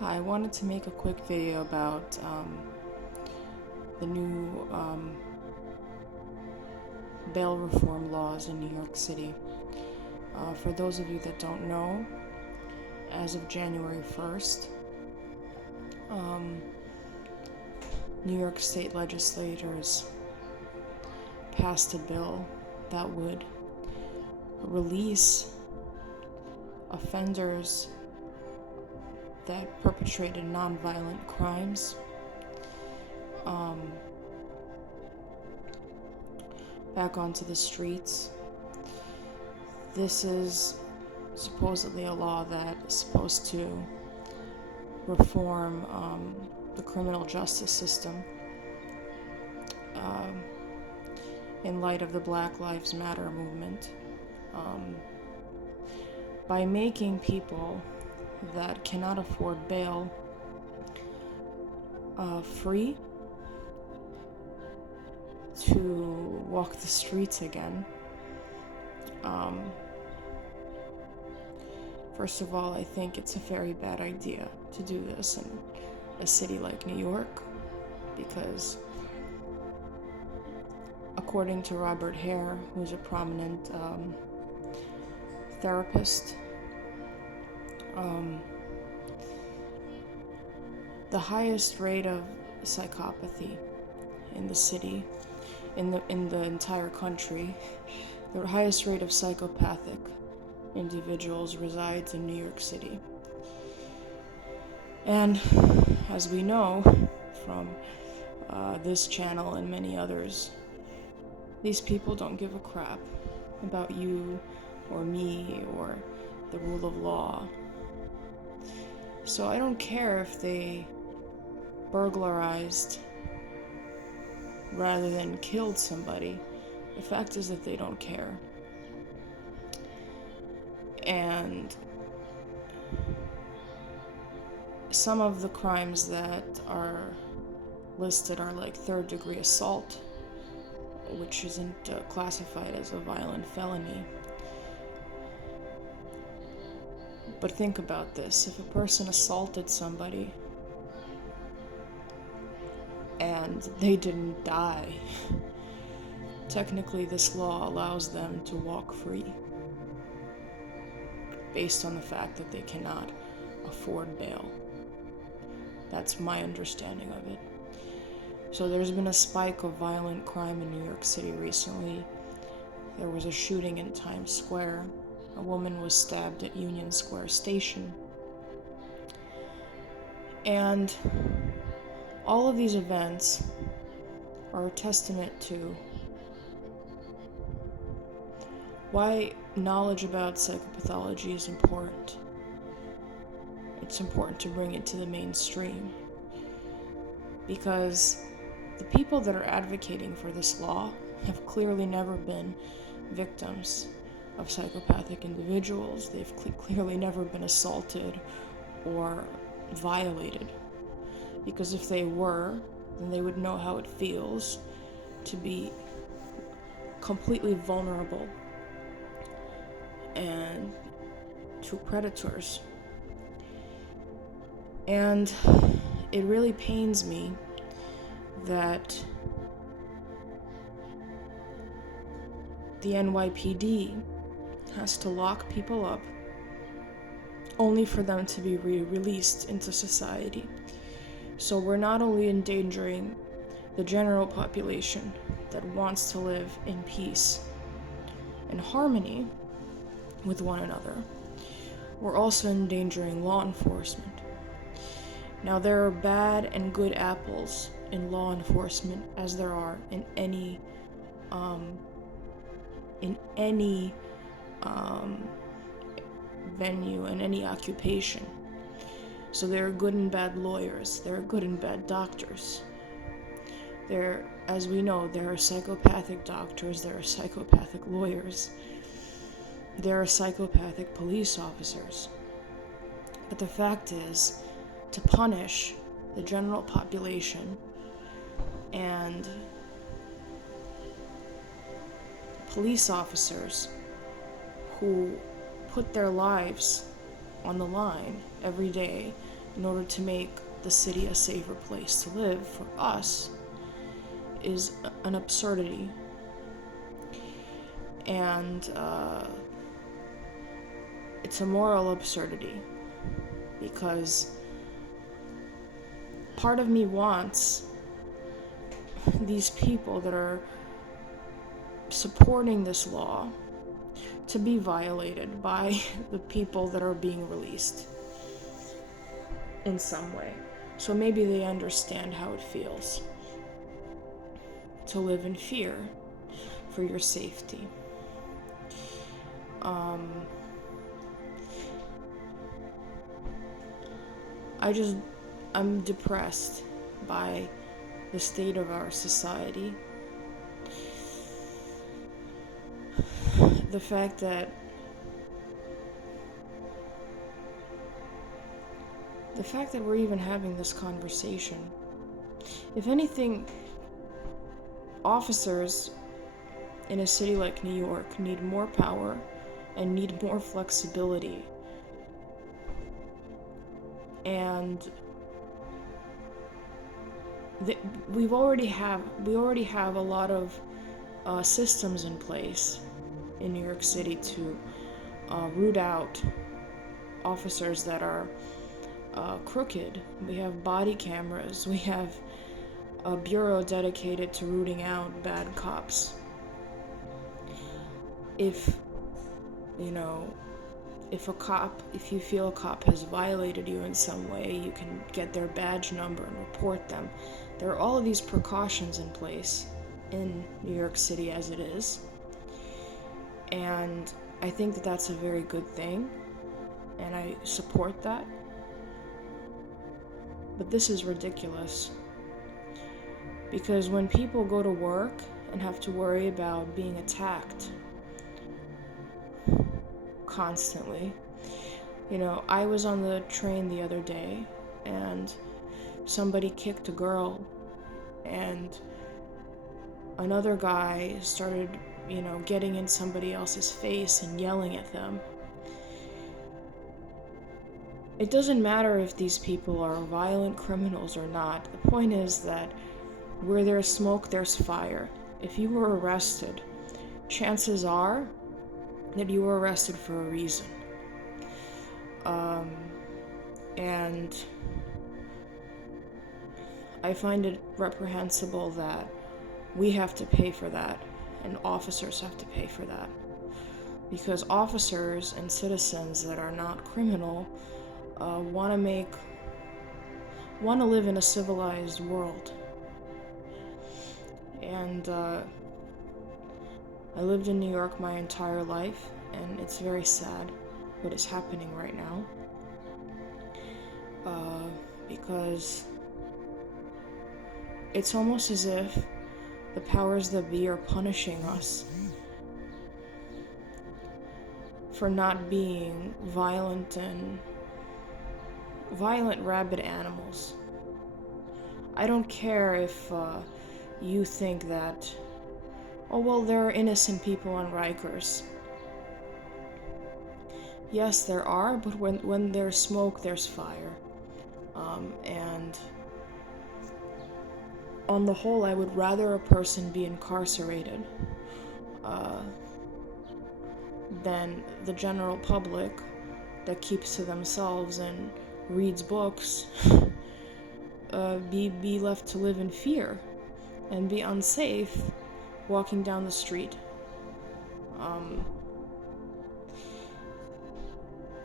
Hi, I wanted to make a quick video about the new bail reform laws in New York City. For those of you that don't know, as of January 1st, New York State legislators passed a bill that would release offenders that perpetrated nonviolent crimes back onto the streets. This is supposedly a law that is supposed to reform the criminal justice system in light of the Black Lives Matter movement, by making people that cannot afford bail free to walk the streets again. First of all, I think it's a very bad idea to do this in a city like New York, because according to Robert Hare, who's a prominent therapist, the highest rate of psychopathy in the city, in the entire country, the highest rate of psychopathic individuals resides in New York City. And as we know from this channel and many others, these people don't give a crap about you or me or the rule of law. So I don't care if they burglarized rather than killed somebody. The fact is that they don't care. And some of the crimes that are listed are like third-degree assault, which isn't classified as a violent felony. But think about this. If a person assaulted somebody and they didn't die, technically this law allows them to walk free based on the fact that they cannot afford bail. That's my understanding of it. So there's been a spike of violent crime in New York City recently. There was a shooting in Times Square. A woman was stabbed at Union Square Station. And all of these events are a testament to why knowledge about psychopathology is important. It's important to bring it to the mainstream, because the people that are advocating for this law have clearly never been victims of psychopathic individuals. They've clearly never been assaulted or violated, because if they were, then they would know how it feels to be completely vulnerable and to predators. And it really pains me that the NYPD has to lock people up only for them to be released into society. So we're not only endangering the general population that wants to live in peace and harmony with one another, we're also endangering law enforcement. Now, there are bad and good apples in law enforcement, as there are in any venue, in any occupation. So there are good and bad lawyers, there are good and bad doctors. As we know, there are psychopathic doctors, there are psychopathic lawyers, there are psychopathic police officers. But the fact is, to punish the general population and police officers who put their lives on the line every day in order to make the city a safer place to live for us is an absurdity. And it's a moral absurdity, because part of me wants these people that are supporting this law to be violated by the people that are being released in some way. So maybe they understand how it feels to live in fear for your safety. I'm depressed by the state of our society. The fact that we're even having this conversation. If anything, officers in a city like New York need more power and need more flexibility. And we already have a lot of systems in place in New York City to root out officers that are crooked. We have body cameras. We have a bureau dedicated to rooting out bad cops. If you feel a cop has violated you in some way, you can get their badge number and report them. There are all of these precautions in place in New York City as it is. And I think that that's a very good thing, and I support that. But this is ridiculous, because when people go to work and have to worry about being attacked constantly, I was on the train the other day and somebody kicked a girl, and another guy started getting in somebody else's face and yelling at them. It doesn't matter if these people are violent criminals or not. The point is that where there's smoke, there's fire. If you were arrested, chances are that you were arrested for a reason. And I find it reprehensible that we have to pay for that, and officers have to pay for that. Because officers and citizens that are not criminal want to live in a civilized world. And I lived in New York my entire life, and it's very sad what is happening right now. Because it's almost as if the powers that be are punishing us for not being violent rabid animals. I don't care if you think that, there are innocent people on Rikers. Yes, there are, but when there's smoke, there's fire. And on the whole, I would rather a person be incarcerated than the general public that keeps to themselves and reads books be left to live in fear and be unsafe walking down the street.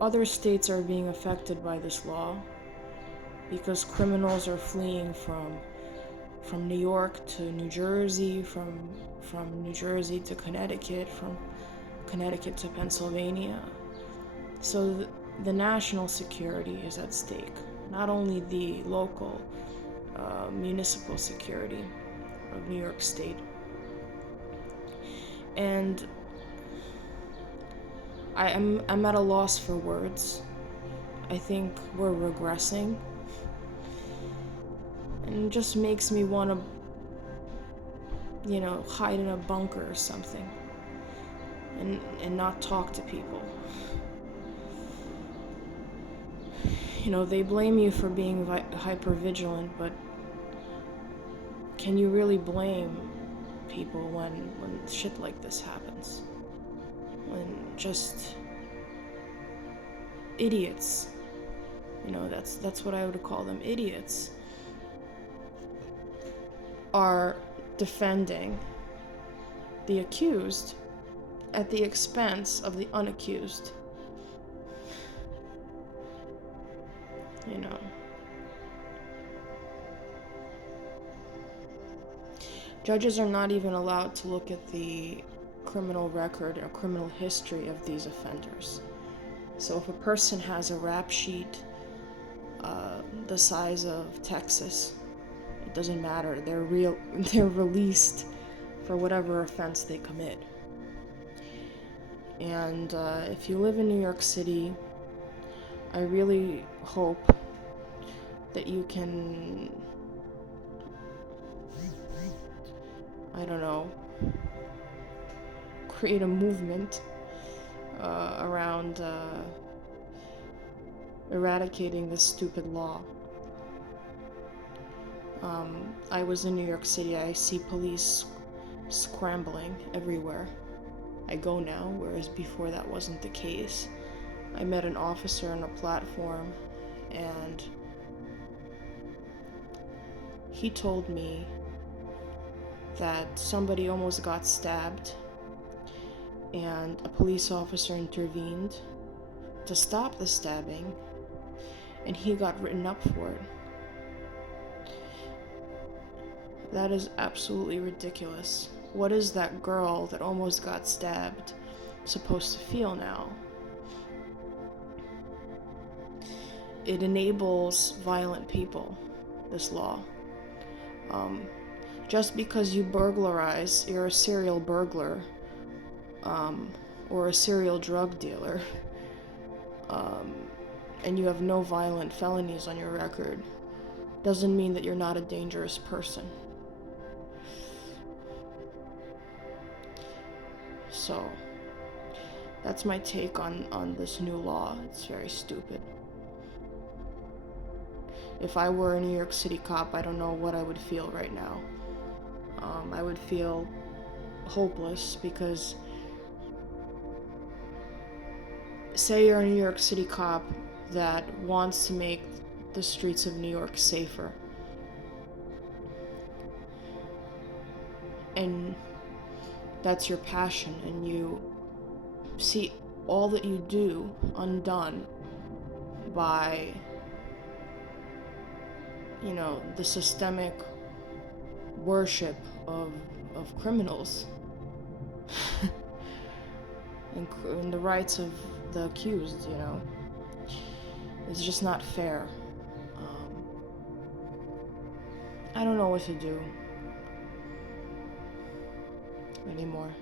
Other states are being affected by this law because criminals are fleeing from New York to New Jersey, from New Jersey to Connecticut, from Connecticut to Pennsylvania. So the national security is at stake, not only the local municipal security of New York State. And I'm at a loss for words. I think we're regressing. And it just makes me want to, hide in a bunker or something and not talk to people. They blame you for being hyper vigilant, but can you really blame people when shit like this happens? When just idiots, that's what I would call them, idiots, are defending the accused at the expense of the unaccused. Judges are not even allowed to look at the criminal record or criminal history of these offenders. So if a person has a rap sheet the size of Texas, it doesn't matter. They're released for whatever offense they commit. And if you live in New York City, I really hope that you can, create a movement around eradicating this stupid law. I was in New York City. I see police scrambling everywhere I go now, whereas before that wasn't the case. I met an officer on a platform, and he told me that somebody almost got stabbed, and a police officer intervened to stop the stabbing, and he got written up for it. That is absolutely ridiculous. What is that girl that almost got stabbed supposed to feel now? It enables violent people, this law. Just because you burglarize, you're a serial burglar, or a serial drug dealer, and you have no violent felonies on your record, doesn't mean that you're not a dangerous person. So, that's my take on this new law. It's very stupid. If I were a New York City cop, I don't know what I would feel right now. I would feel hopeless because, say you're a New York City cop that wants to make the streets of New York safer, and that's your passion, and you see all that you do undone by, the systemic worship of criminals and the rights of the accused, It's just not fair. I don't know what to do anymore.